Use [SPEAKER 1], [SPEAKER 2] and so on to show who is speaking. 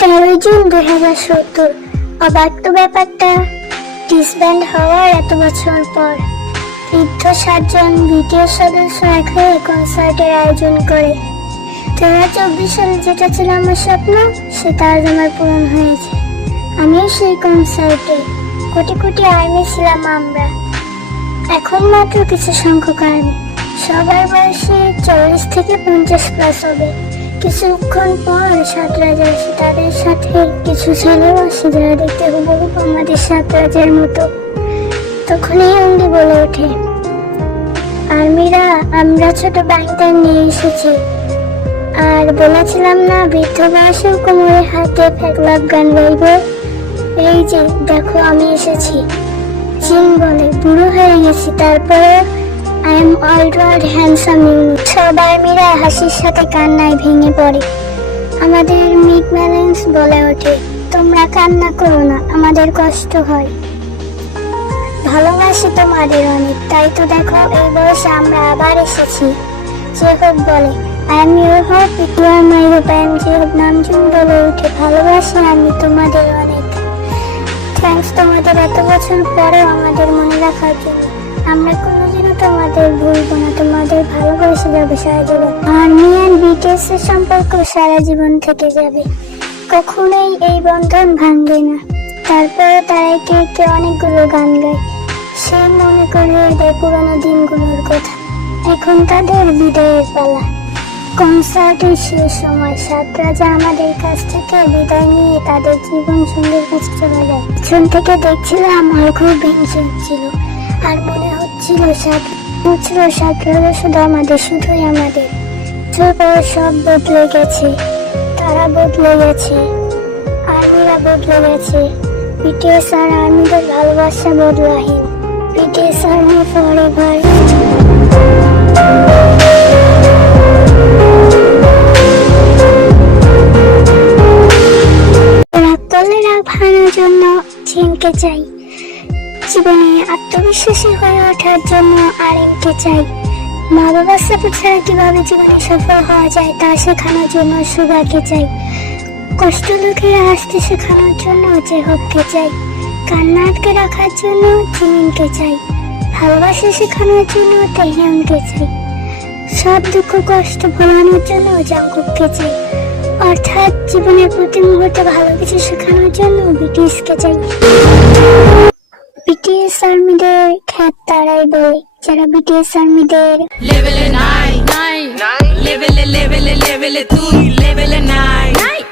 [SPEAKER 1] তেরোই জুন দুই হাজার সত্তর। অবাক তো ব্যাপারটা ডিসব্যান্ড হওয়ার এত বছর পর। বৃদ্ধ সাতজন ভিডিও সদস্য এক হয়ে কনসার্টের আয়োজন করে। দু হাজার চব্বিশ সালে যেটা ছিল আমার স্বপ্ন, সেটা আজ আমার পূরণ হয়েছে। আমিও সেই কনসার্টে কোটি কোটি আর্মি ছিলাম আমরা। এখন মাত্র কিছু সংখ্যক আর্মি। সবার বয়সে চল্লিশ থেকে পঞ্চাশ প্লাস হবে। কিছুক্ষণ পর সাত রাজা এসে তাদের সাথে কিছু ছেলেও আসে যারা দেখতে হুবহু আমাদের সাত রাজার মতো। তখনই অঙ্গি বলে ওঠে, আর্মিরা, আমরা ছোট ব্যাংকটা নিয়ে এসেছি। আর বলেছিলাম না, বৃদ্ধ বয়সেও কোমরে হাতে ফেকলাপ গান গাইব। এই যে, দেখো আমি এসেছি। জিন বলে, বুড়ো হয়ে গেছি তারপরে আই এম অলরাউন্ড হ্যান্ডসাম সব আর্মিরা হাসির সাথে কান্নায় ভেঙে পড়ে। আমাদের মিড ব্যালেন্স বলে ওঠে, তোমরা কান্না করো না, আমাদের কষ্ট হয়। ভালোবাসি তোমাদের অনেক, তাই তো দেখো এই বয়সে আমরা আবার এসেছি। যে বলে নামজুন বলে উঠে, ভালোবাসি আমি তোমাদের অনেক। থ্যাঙ্কস তোমাদের এত বছর পরেও আমাদের মনে রাখার জন্য। আমরা কোনোদিনও তোমাদের ভুলবো না, তোমাদের ভালোবাসে যাবে, সারা জীবন। আর্মি অ্যান্ড বিটিএস এর সম্পর্ক সারা জীবন থেকে যাবে। কখনোই এই বন্ধন ভাঙবে না। তারপরে তারা একে একে অনেকগুলো গান গায় সে মনে করে দেয় পুরোনো দিনগুলোর কথা। এখন তাদের বিদায়ের পালা। কনসার্টের শেষ সময় সাত রাজা আমাদের কাছ থেকে বিদায় নিয়ে তাদের জীবন সঙ্গীর কাছে চলে যায়। পিছন থেকে দেখছিলাম আমার খুব হিংসে হচ্ছিল আর সাত হচ্ছিল সাত রাজা শুধু আমাদের, শুধুই আমাদের। ছোট সব বদলে গেছে, তারা বদলে গেছে আর্মিরা বদলে গেছে। বিটিএস আর আর্মিদের ভালোবাসা বদলাহীন বিটিএস আর্মি ফর এভার রাগ ভাঙানোর জন্য চিনকে চাই। জীবনে আত্মবিশ্বাসী হয়ে ওঠার জন্য আরেককে চাই। মা বাবার সাপোর্ট ছাড়া কীভাবে জীবনে সফল হওয়া যায় তা শেখানোর জন্য সুগাকে চাই। কষ্ট লোকেরা হাসতে শেখানোর জন্য জেহবকে চাই। কান্না আটকে রাখার জন্য জিমিনকে চাই। ভালোবাসা শেখানোর জন্য তেহিয়ামকে চাই। সব দুঃখ কষ্ট ভোলানোর জন্য জাঙ্কুককে চাই। অর্থাৎ জীবনের প্রতি মুহূর্তে ভালো কিছু শেখানোর জন্য ব্রিটিশকে চাই। আর্মিদের খ্যাত তারাই বলে যারা বিটিএস আর্মিদের
[SPEAKER 2] Level 9, 9, level, level, level 2, level 9, 9.